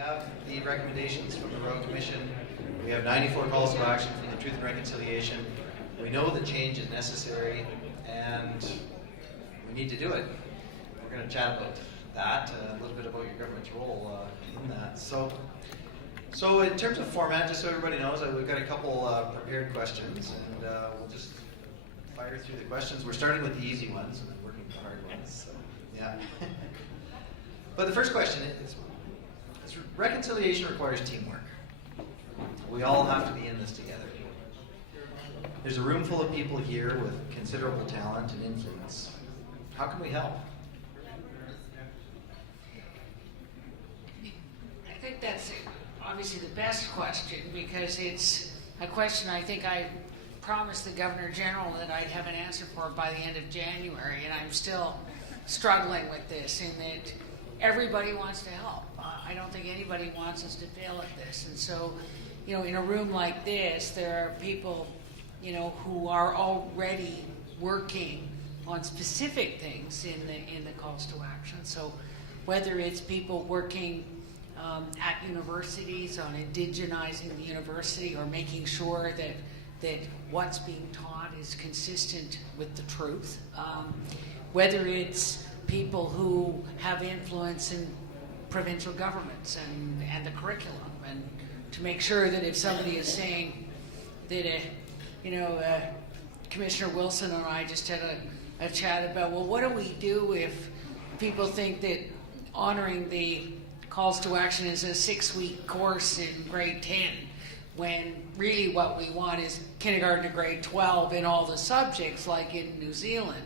have the recommendations from the Royal Commission. We have 94 calls to action from the Truth and Reconciliation. We know that change is necessary and we need to do it. We're going to chat about that, a little bit about your government's role in that. So in terms of format, just so everybody knows, we've got a couple prepared questions, and we'll just fire through the questions. We're starting with the easy ones and working the hard ones. So, yeah. But the first question is, reconciliation requires teamwork. We all have to be in this together. There's a room full of people here with considerable talent and influence. How can we help? I think that's obviously the best question, because it's a question I think I promised the Governor General that I'd have an answer for by the end of January, and I'm still struggling with this, in that everybody wants to help. I don't think anybody wants us to fail at this. And so, you know, in a room like this, there are people, you know, who are already working on specific things in the calls to action. So whether it's people working at universities on indigenizing the university, or making sure that what's being taught is consistent with the truth, whether it's people who have influence in provincial governments and the curriculum, and to make sure that if somebody is saying that, Commissioner Wilson and I just had a chat about, well, what do we do if people think that honoring the calls to action is a 6-week course in grade 10, when really what we want is kindergarten to grade 12 in all the subjects like in New Zealand.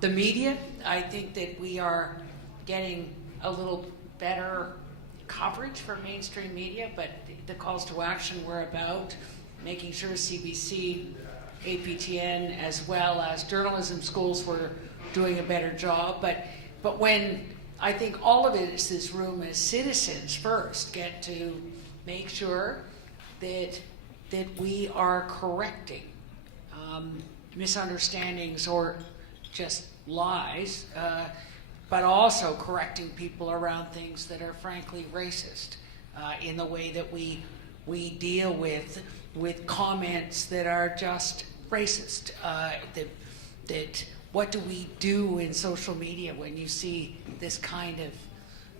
The media, I think that we are getting a little better coverage for mainstream media, but the calls to action were about making sure CBC, APTN, as well as journalism schools were doing a better job. But when I think all of it is this room as citizens first get to make sure that we are correcting misunderstandings or just lies, but also correcting people around things that are frankly racist, in the way that we deal with comments that are just racist. That what do we do in social media when you see this kind of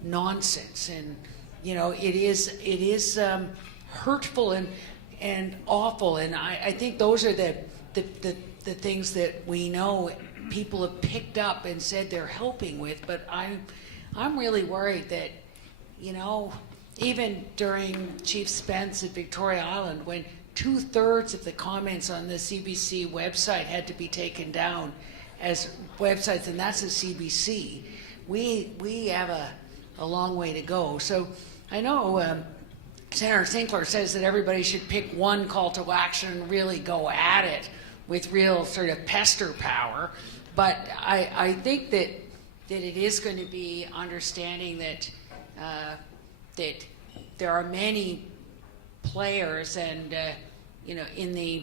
nonsense? And you know, it is hurtful and awful. And I think those are the things that we know people have picked up and said they're helping with. But I'm really worried that, you know, even during Chief Spence at Victoria Island, when 2/3 of the comments on the CBC website had to be taken down as websites, and that's the CBC, we have a long way to go. So I know Senator Sinclair says that everybody should pick one call to action and really go at it with real sort of pester power. But I think that it is going to be understanding that that there are many players and in the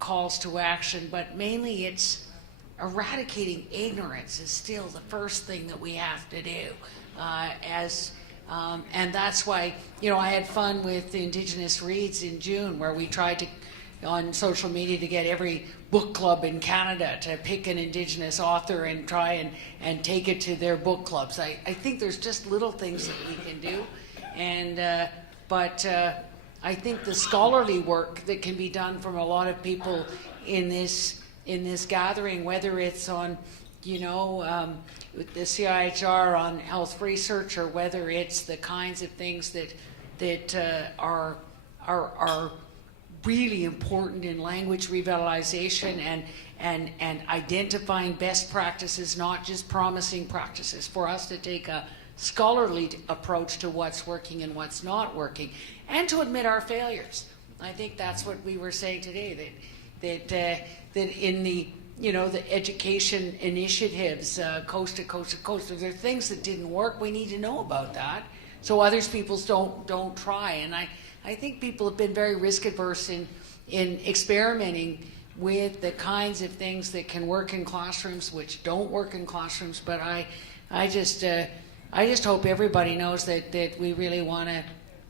calls to action, but mainly it's eradicating ignorance is still the first thing that we have to do. And that's why, I had fun with Indigenous Reads in June, where we tried to, on social media, to get every book club in Canada to pick an Indigenous author and try and take it to their book clubs. I think there's just little things that we can do. And but I think the scholarly work that can be done from a lot of people in this gathering, whether it's on the CIHR on health research, or whether it's the kinds of things that are really important in language revitalization and identifying best practices, not just promising practices, for us to take a scholarly approach to what's working and what's not working, and to admit our failures. I think that's what we were saying today, that in the the education initiatives, coast to coast to coast, if there are things that didn't work, we need to know about that, so others people don't try. And I think people have been very risk adverse in experimenting with the kinds of things that can work in classrooms, which don't work in classrooms. But I I just hope everybody knows that we really want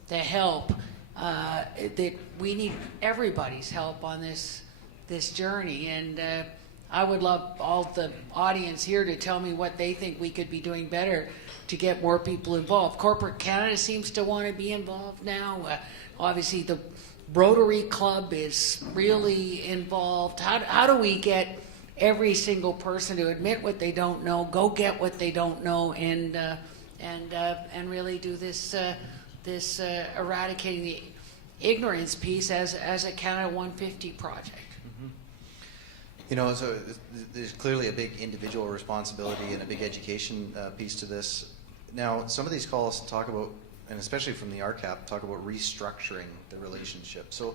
to help. That we need everybody's help on this journey, and I would love all the audience here to tell me what they think we could be doing better to get more people involved. Corporate Canada seems to want to be involved now. Obviously, the Rotary Club is really involved. How do we get every single person to admit what they don't know, go get what they don't know, and really do this eradicating the ignorance piece as a Canada 150 project? You know, so there's clearly a big individual responsibility and a big education piece to this. Now, some of these calls talk about, and especially from the RCAP, talk about restructuring the relationship. So,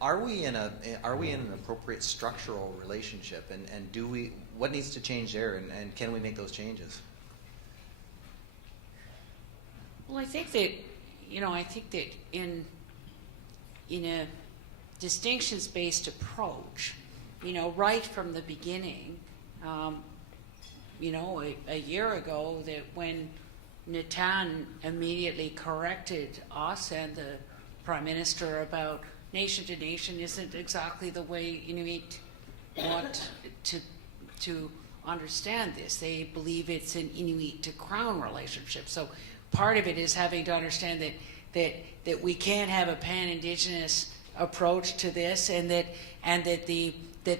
are we in an appropriate structural relationship, and do we? What needs to change there, and can we make those changes? Well, I think that in a distinctions-based approach, right from the beginning, a year ago, that when Natan immediately corrected us and the Prime Minister about nation to nation isn't exactly the way Inuit want to understand this. They believe it's an Inuit to Crown relationship. So part of it is having to understand that we can't have a pan-Indigenous approach to this, and that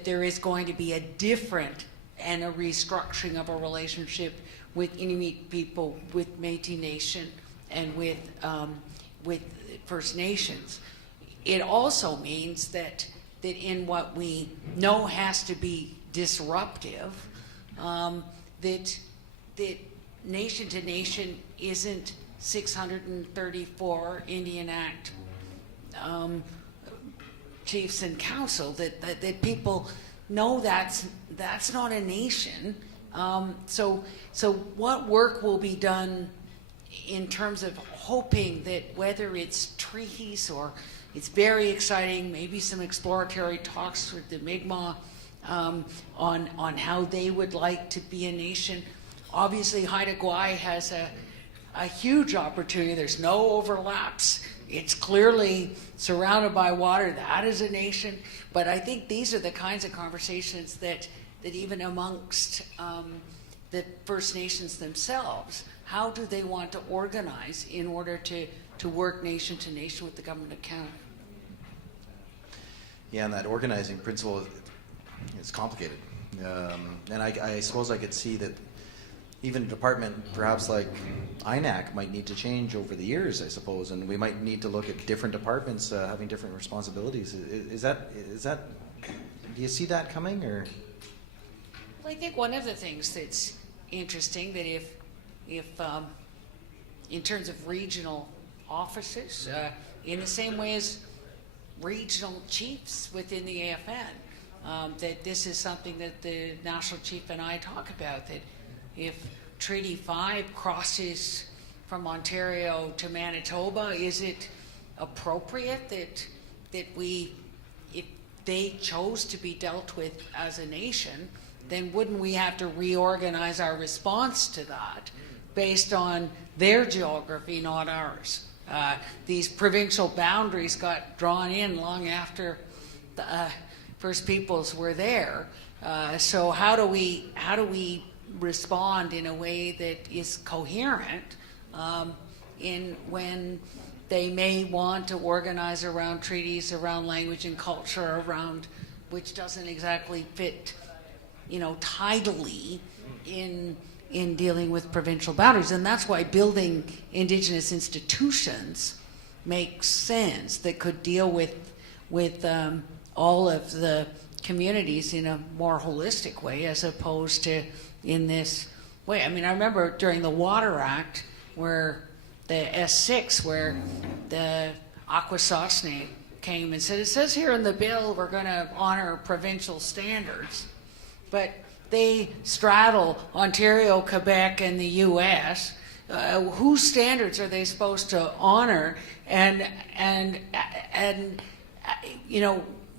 there is going to be a different and a restructuring of a relationship with Inuit people, with Métis Nation, and with First Nations. It also means that in what we know has to be disruptive, that nation to nation isn't 634 Indian Act chiefs and council, that people know that's not a nation. So what work will be done in terms of hoping that, whether it's treaties or it's very exciting, maybe some exploratory talks with the Mi'kmaq on how they would like to be a nation. Obviously, Haida Gwaii has a huge opportunity. There's no overlaps. It's clearly surrounded by water. That is a nation. But I think these are the kinds of conversations that even amongst the First Nations themselves, how do they want to organize in order to work nation to nation with the Government of Canada? Yeah, and that organizing principle is complicated. And I suppose I could see that even a department perhaps like INAC might need to change over the years, I suppose, and we might need to look at different departments having different responsibilities. Is that do you see that coming, or? Well, I think one of the things that's interesting, that if in terms of regional offices, in the same way as regional chiefs within the AFN, that this is something that the National Chief and I talk about, that if Treaty 5 crosses from Ontario to Manitoba, is it appropriate that we, if they chose to be dealt with as a nation, then wouldn't we have to reorganize our response to that based on their geography, not ours? These provincial boundaries got drawn in long after the First Peoples were there. So how do we respond in a way that is coherent in when they may want to organize around treaties, around language and culture, around which doesn't exactly fit, tidally in dealing with provincial boundaries. And that's why building Indigenous institutions makes sense, that could deal with all of the communities in a more holistic way, as opposed to in this way. I mean, I remember during the Water Act, where the S6, where the Akwesasne came and said, it says here in the bill we're going to honor provincial standards, but they straddle Ontario, Quebec, and the U.S. Whose standards are they supposed to honor? And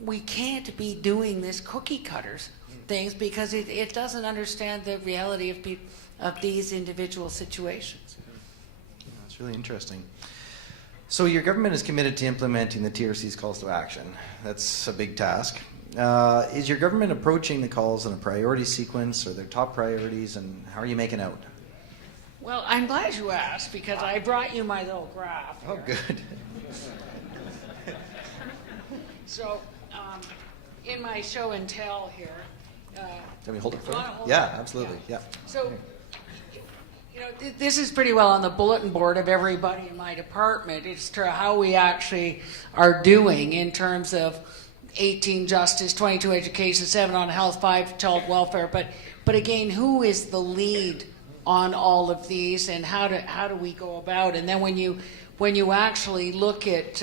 we can't be doing this cookie cutters things, because it doesn't understand the reality of these individual situations. Yeah, that's really interesting. So your government is committed to implementing the TRC's calls to action. That's a big task. Is your government approaching the calls in a priority sequence, or their top priorities, and how are you making out? Well, I'm glad you asked, because I brought you my little graph here. Oh, good. So, in my show and tell here, Let me hold it for you. wanna hold Yeah, it? absolutely. Yeah. So, you know, this is pretty well on the bulletin board of everybody in my department as to how we actually are doing in terms of 18 justice, 22 education, 7 on health, 5 child welfare. But again, who is the lead on all of these, and how do we go about? And then when you actually look at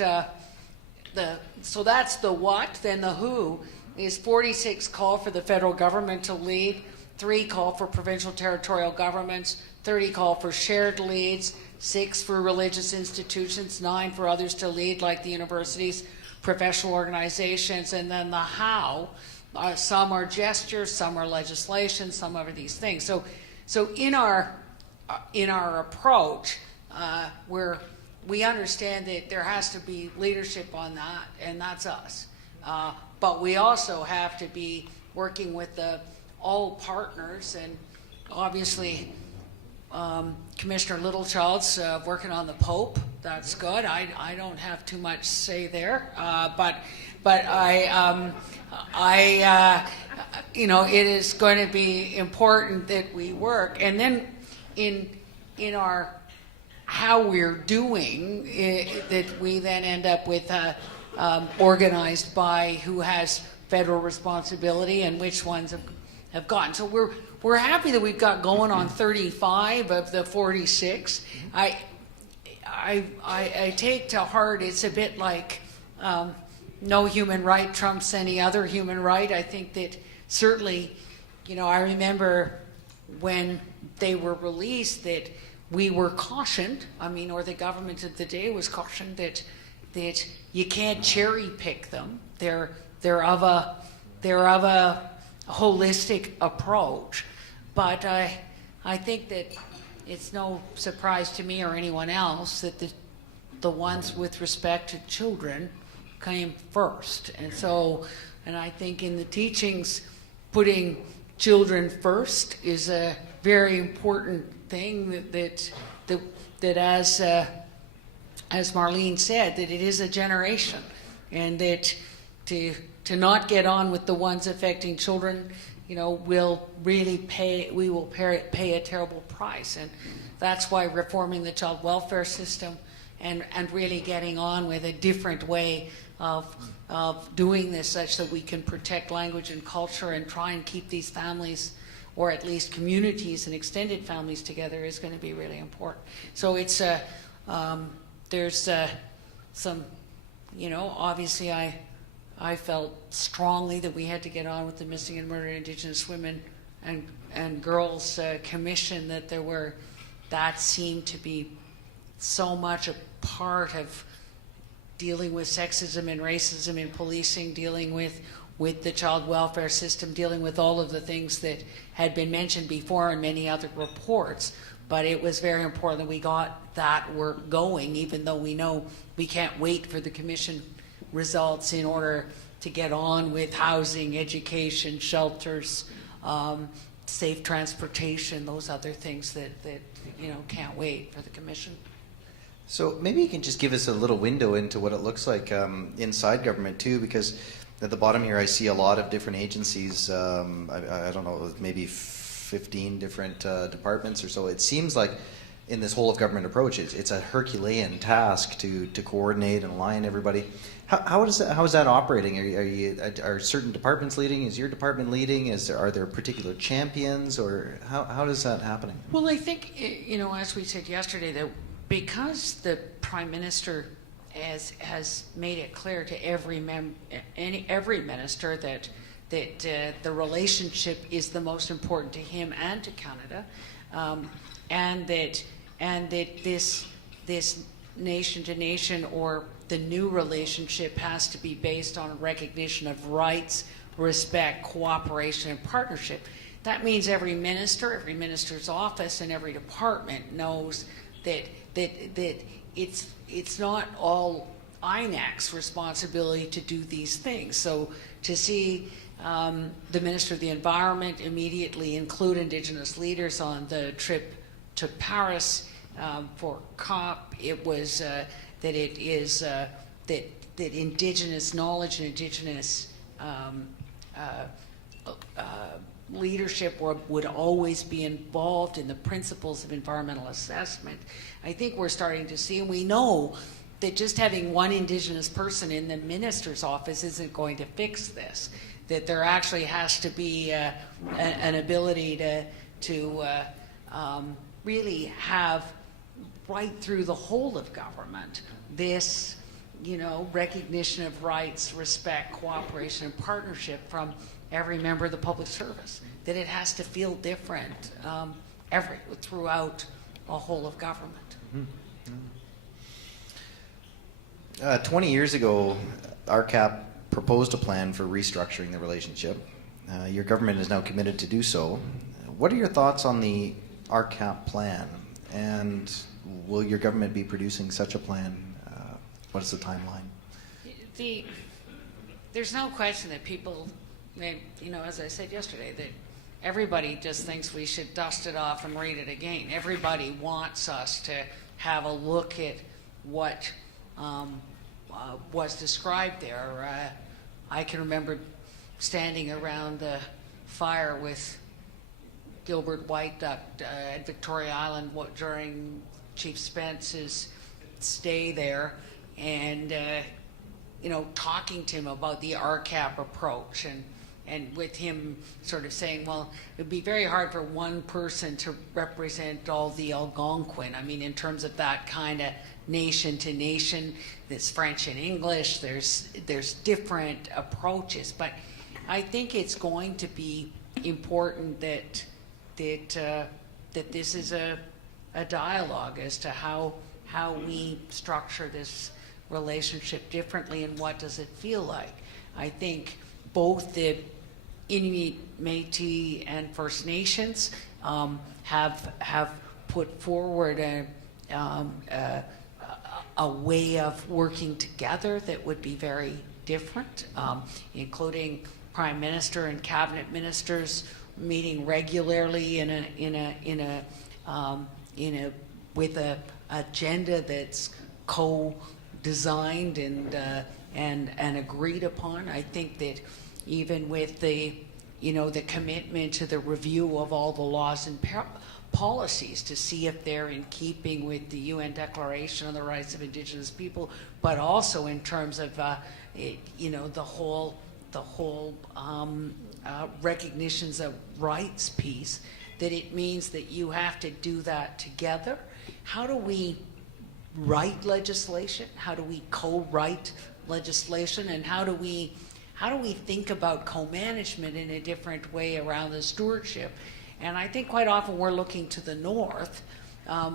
so that's the what, then the who is 46 call for the federal government to lead, 3 call for provincial territorial governments, 30 call for shared leads, 6 for religious institutions, 9 for others to lead like the universities, professional organizations, and then the how. Some are gestures, some are legislation, some are these things. So in our approach, we understand that there has to be leadership on that, and that's us. But we also have to be working with all partners, and obviously Commissioner Littlechild's working on the Pope. That's good. I don't have too much say there, but you know, it is going to be important that we work, and then in our how we're doing that we then end up with organized by who has federal responsibility and which ones have gotten. So we're happy that we've got going on 35 of the 46. I take to heart, it's a bit like no human right trumps any other human right. I think that certainly, you know, I remember when they were released that we were cautioned, I mean, or the government of the day was cautioned that you can't cherry pick them. They're of a holistic approach. But I think that it's no surprise to me or anyone else that the ones with respect to children came first. And I think in the teachings, putting children first is a very important thing that as Marlene said, that it is a generation, and that to not get on with the ones affecting children, you know, we will pay a terrible price. And that's why reforming the child welfare system and really getting on with a different way of doing this, such that we can protect language and culture and try and keep these families, or at least communities and extended families, together, is going to be really important. So it's there's some, you know, obviously I felt strongly that we had to get on with the Missing and Murdered Indigenous Women and Girls Commission, that seemed to be so much a part of dealing with sexism and racism in policing, dealing with the child welfare system, dealing with all of the things that had been mentioned before in many other reports. But it was very important that we got that work going, even though we know we can't wait for the commission results in order to get on with housing, education, shelters, safe transportation, those other things that you know, can't wait for the commission. So maybe you can just give us a little window into what it looks like inside government too, because at the bottom here I see a lot of different agencies. I don't know, maybe 15 different departments or so. It seems like in this whole of government approach, it's a Herculean task to coordinate and align everybody. How is that operating? Are certain departments leading? Is your department leading? Are there particular champions, or how is that happening? Well, I think, you know, as we said yesterday, that because the Prime Minister has made it clear to every minister that the relationship is the most important to him and to Canada, and that this nation to nation or the new relationship has to be based on recognition of rights, respect, cooperation, and partnership. That means every minister's office, and every department knows that it's not all INAC's responsibility to do these things. So to see the Minister of the Environment immediately include Indigenous leaders on the trip to Paris for COP, it was that Indigenous knowledge and Indigenous leadership would always be involved in the principles of environmental assessment. I think we're starting to see, and we know that just having one Indigenous person in the minister's office isn't going to fix this. That there actually has to be an ability to really have right through the whole of government this, recognition of rights, respect, cooperation, and partnership from every member of the public service. That it has to feel different throughout a whole of government. 20 years ago, RCAP proposed a plan for restructuring the relationship. Your government is now committed to do so. What are your thoughts on the RCAP plan, and will your government be producing such a plan? What is the timeline? There's no question that people, as I said yesterday, that everybody just thinks we should dust it off and read it again. Everybody wants us to have a look at what was described there. I can remember standing around the fire with Gilbert White at Victoria Island during Chief Spence's stay there, and talking to him about the RCAP approach, and with him sort of saying, well, it would be very hard for one person to represent all the Algonquin. I mean, in terms of that kind of nation to nation, there's French and English, there's different approaches, but I think it's going to be important that this is a dialogue as to how we structure this relationship differently, and what does it feel like. I think both the Inuit, Métis, and First Nations have put forward a way of working together that would be very different, including Prime Minister and Cabinet Ministers meeting regularly with a agenda that's co-designed and agreed upon. I think that even with the commitment to the review of all the laws and policies to see if they're in keeping with the UN Declaration on the Rights of Indigenous People, but also in terms of the whole recognitions of rights piece, that it means that you have to do that together. How do we write legislation? How do we co-write legislation? And how do we think about co-management in a different way around the stewardship? And I think quite often we're looking to the north,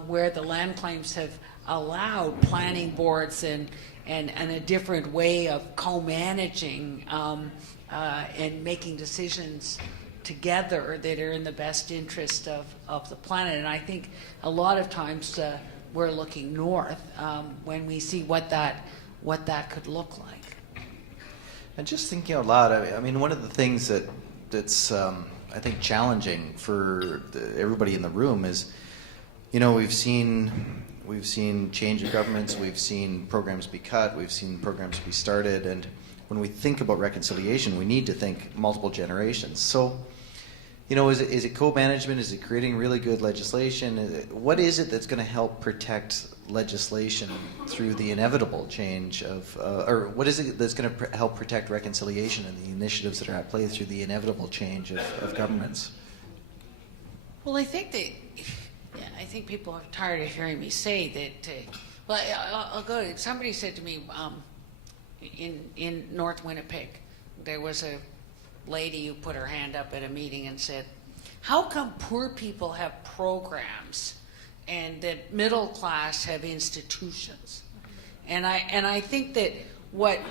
where the land claims have allowed planning boards and a different way of co-managing and making decisions together that are in the best interest of the planet. And I think a lot of times we're looking north when we see what that could look like. And just thinking out loud, I mean, one of the things that's I think challenging for everybody in the room is, we've seen change of governments, we've seen programs be cut, we've seen programs be started, and when we think about reconciliation, we need to think multiple generations. So, is it co-management? Is it creating really good legislation? What is it that's going to help protect legislation through the inevitable change of, or what is it that's going to help protect reconciliation and the initiatives that are at play through the inevitable change of governments? Well, I think people are tired of hearing me say that. I'll go. Somebody said to me in North Winnipeg, there was a lady who put her hand up at a meeting and said, "How come poor people have programs and that middle class have institutions?" And I think that what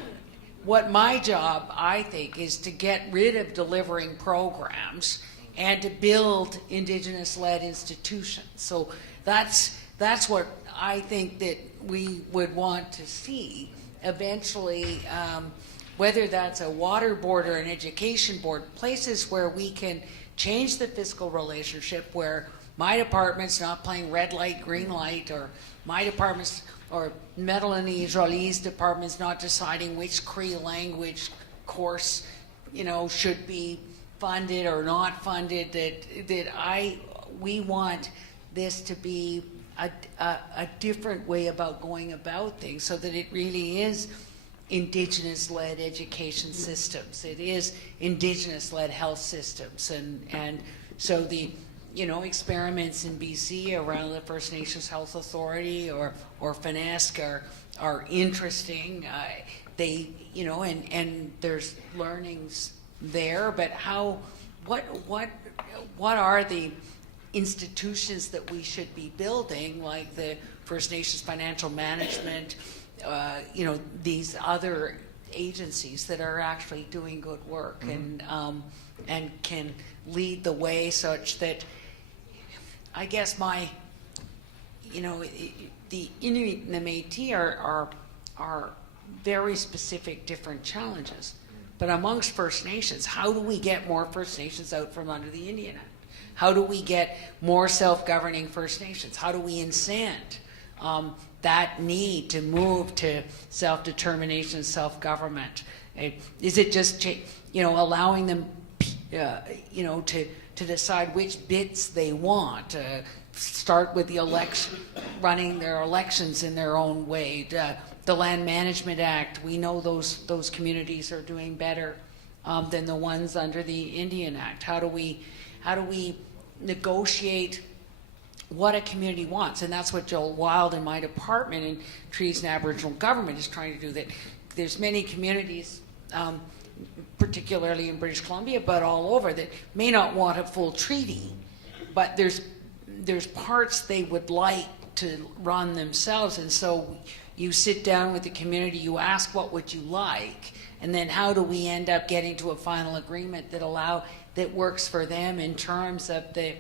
my job, I think, is to get rid of delivering programs and to build Indigenous-led institutions. So that's what I think that we would want to see eventually, whether that's a water board or an education board, places where we can change the fiscal relationship, where my department's not playing red light, green light, or my department's or Melanie Jolie's department's not deciding which Cree language course, should be funded or not funded. We want this to be a different way about going about things, so that it really is Indigenous-led education systems. It is Indigenous-led health systems, and so the experiments in BC around the First Nations Health Authority or FNESC are interesting. And there's learnings there, but what are the institutions that we should be building, like the First Nations Financial Management, these other agencies that are actually doing good work, and can lead the way, such that I guess the Inuit and the Métis are very specific, different challenges. But amongst First Nations, how do we get more First Nations out from under the Indian Act? How do we get more self-governing First Nations? How do we incent that need to move to self-determination, self-government? Is it just allowing them to decide which bits they want? Start with the election, running their elections in their own way. The Land Management Act, we know those communities are doing better than the ones under the Indian Act. How do we negotiate what a community wants? And that's what Joel Wild in my department in Trees and Aboriginal Government is trying to do. That there's many communities, particularly in British Columbia, but all over, that may not want a full treaty, but there's parts they would like to run themselves. And so you sit down with the community, you ask, what would you like? And then how do we end up getting to a final agreement that works for them in terms of the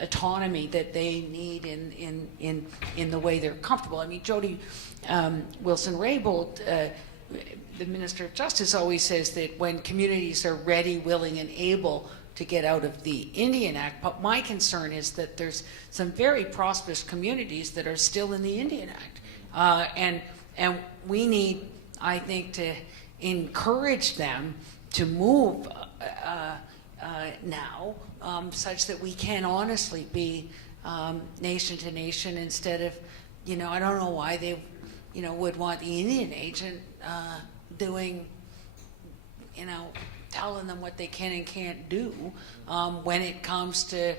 autonomy that they need in the way they're comfortable. I mean, Jody Wilson-Raybould, the Minister of Justice, always says that when communities are ready, willing, and able to get out of the Indian Act. But my concern is that there's some very prosperous communities that are still in the Indian Act. And we need, I think, to encourage them to move now, such that we can honestly be nation to nation, instead of, I don't know why they, would want the Indian agent doing, telling them what they can and can't do when it comes to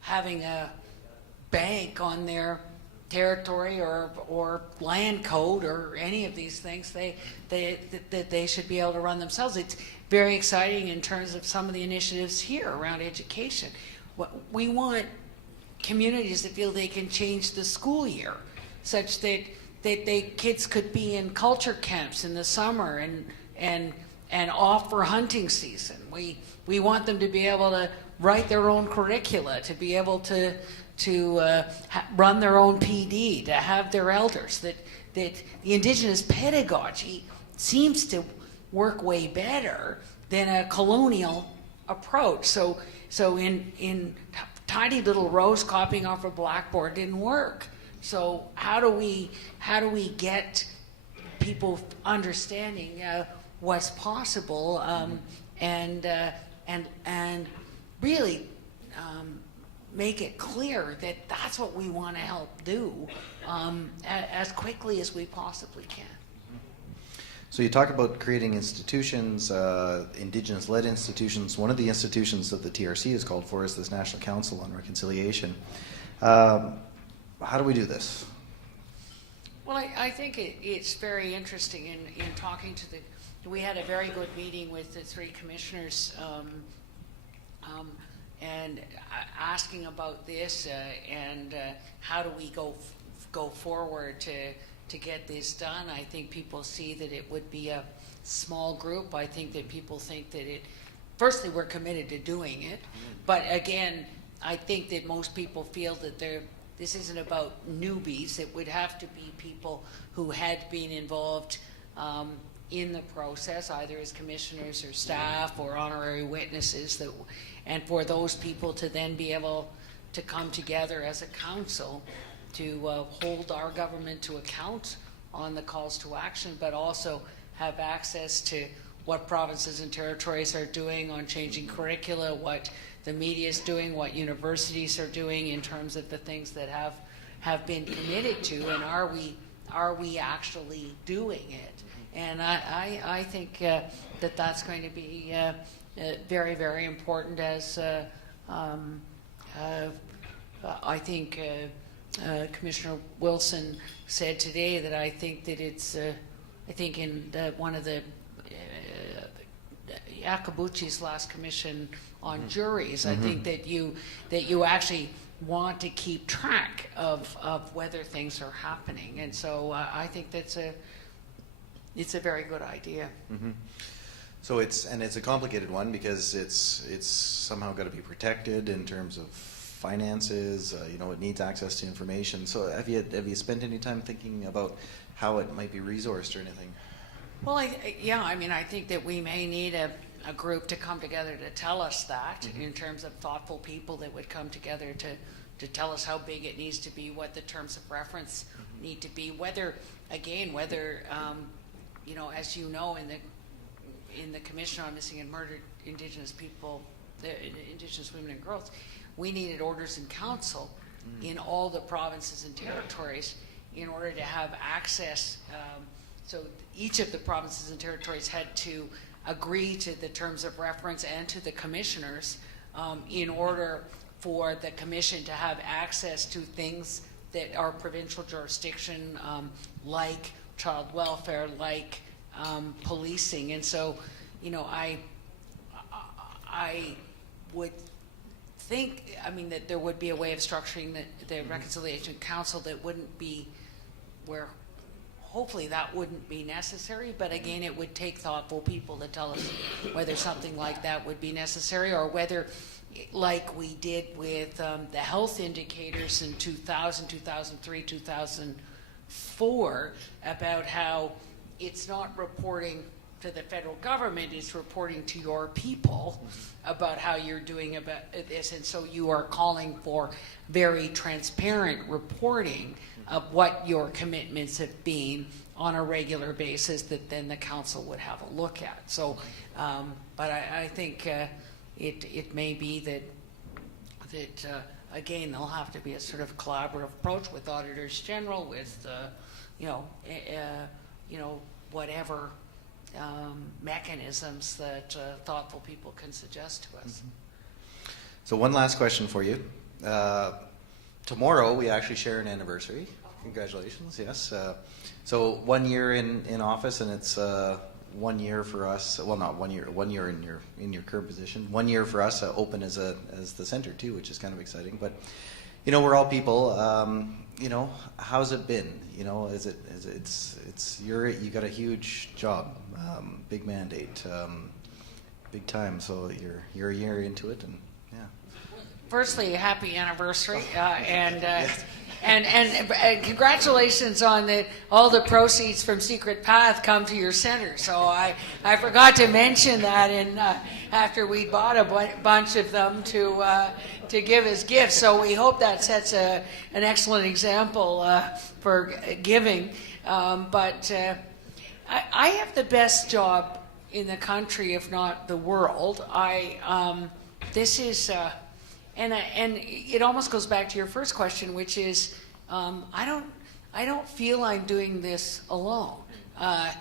having a bank on their territory or land code or any of these things that they should be able to run themselves. It's very exciting in terms of some of the initiatives here around education. We want communities that feel they can change the school year such that kids could be in culture camps in the summer and off for hunting season. We want them to be able to write their own curricula, to be able to run their own PD, to have their elders. That the Indigenous pedagogy seems to work way better than a colonial approach. So in tiny little rows copying off a blackboard didn't work. So how do we get people understanding what's possible and really make it clear that that's what we want to help do as quickly as we possibly can. So you talk about creating institutions, Indigenous-led institutions. One of the institutions that the TRC has called for is this National Council on Reconciliation. How do we do this? Well, I think it's very interesting in talking to we had a very good meeting with the three commissioners and asking about this and how do we go forward get this done. I think people see that it would be a small group. I think that people think that firstly, we're committed to doing it, but again, I think that most people feel that this isn't about newbies. It would have to be people who had been involved in the process, either as commissioners or staff or honorary witnesses, and for those people to then be able to come together as a council to hold our government to account on the calls to action, but also have access to what provinces and territories are doing on changing curricula, what the media is doing, what universities are doing in terms of the things that have been committed to, and are we actually doing it? And I think that that's going to be very, very important, as I think Commissioner Wilson said today, that I think that it's, I think in one of the Yakabuchi's last commission on juries, I think that you actually want to keep track of whether things are happening, and so I think it's a very good idea. So it's a complicated one, because it's somehow got to be protected in terms of finances. It needs access to information. So have you spent any time thinking about how it might be resourced or anything? Well, I think that we may need a group to come together to tell us that, in terms of thoughtful people that would come together to tell us how big it needs to be, what the terms of reference need to be, whether as you know, in the Commission on Missing and Murdered Indigenous People, the Indigenous Women and Girls, we needed orders in council in all the provinces and territories in order to have access. So each of the provinces and territories had to agree to the terms of reference and to the commissioners in order for the commission to have access to things that are provincial jurisdiction, like child welfare, like policing. And so, I would think, that there would be a way of structuring the Reconciliation Council that wouldn't be where, hopefully that wouldn't be necessary, but again, it would take thoughtful people to tell us whether something like that would be necessary, or whether, like we did with the health indicators in 2000, 2003, 2004, about how it's not reporting to the federal government, it's reporting to your people about how you're doing about this, and so you are calling for very transparent reporting of what your commitments have been on a regular basis, that then the council would have a look at. So, but I think it may be that again, there'll have to be a sort of collaborative approach with auditors general, with whatever mechanisms that thoughtful people can suggest to us. So one last question for you. Tomorrow we actually share an anniversary. Congratulations, yes. So 1 year in office, and it's 1 year for us. Well, not 1 year. 1 year in your current position. 1 year for us, open as the center too, which is kind of exciting. But we're all people. How's it been? You got a huge job, big mandate, big time. So you're a year into it, and yeah. Firstly, happy anniversary, and congratulations on all the proceeds from Secret Path come to your center. So I forgot to mention that after we bought a bunch of them to give as gifts. So we hope that sets an excellent example for giving. But I have the best job in the country, if not the world. This is. And it almost goes back to your first question, which is, I don't feel I'm doing this alone. I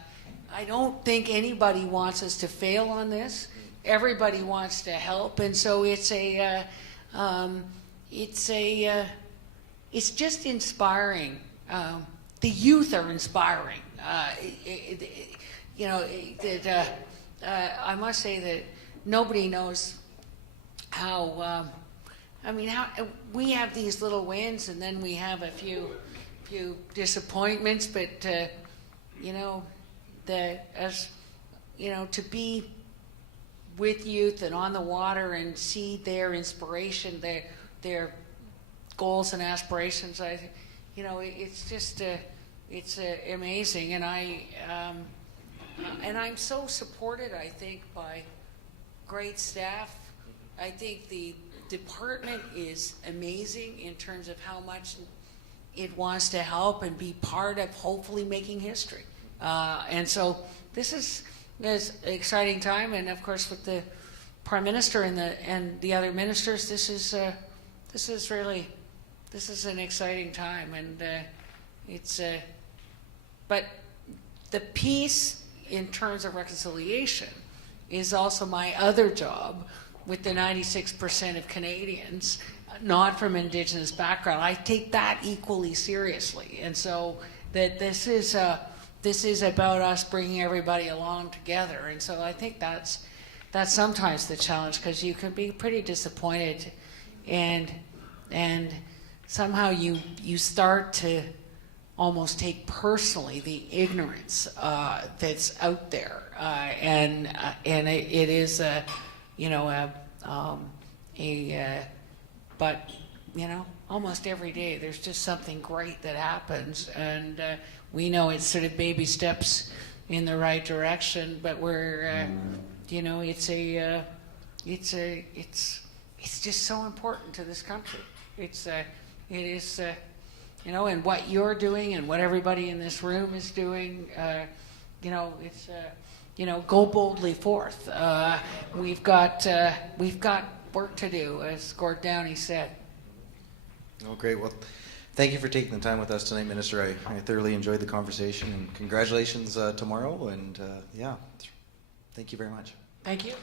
don't think anybody wants us to fail on this. Everybody wants to help, and so it's just inspiring. The youth are inspiring. I must say that nobody knows how we have these little wins, and then we have a few few disappointments, but you know, to be with youth and on the water and see their inspiration, their goals and aspirations. It's just it's amazing, and I'm so supported, I think, by great staff. I think the department is amazing in terms of how much it wants to help and be part of hopefully making history. And so this is an exciting time, and of course with the Prime Minister and the other ministers, this is an exciting time, and but the piece in terms of reconciliation is also my other job with the 96% of Canadians not from Indigenous background. I take that equally seriously, and so that this is about us bringing everybody along together. And so I think that's sometimes the challenge, because you can be pretty disappointed, and somehow you start to almost take personally the ignorance that's out there, and it is but almost every day there's just something great that happens, and we know it's sort of baby steps in the right direction, but we're it's just so important to this country. It is and what you're doing and what everybody in this room is doing, go boldly forth. We've got work to do, as Gord Downey said. Oh, great. Well, thank you for taking the time with us tonight, Minister. I thoroughly enjoyed the conversation, and congratulations tomorrow. And thank you very much. Thank you.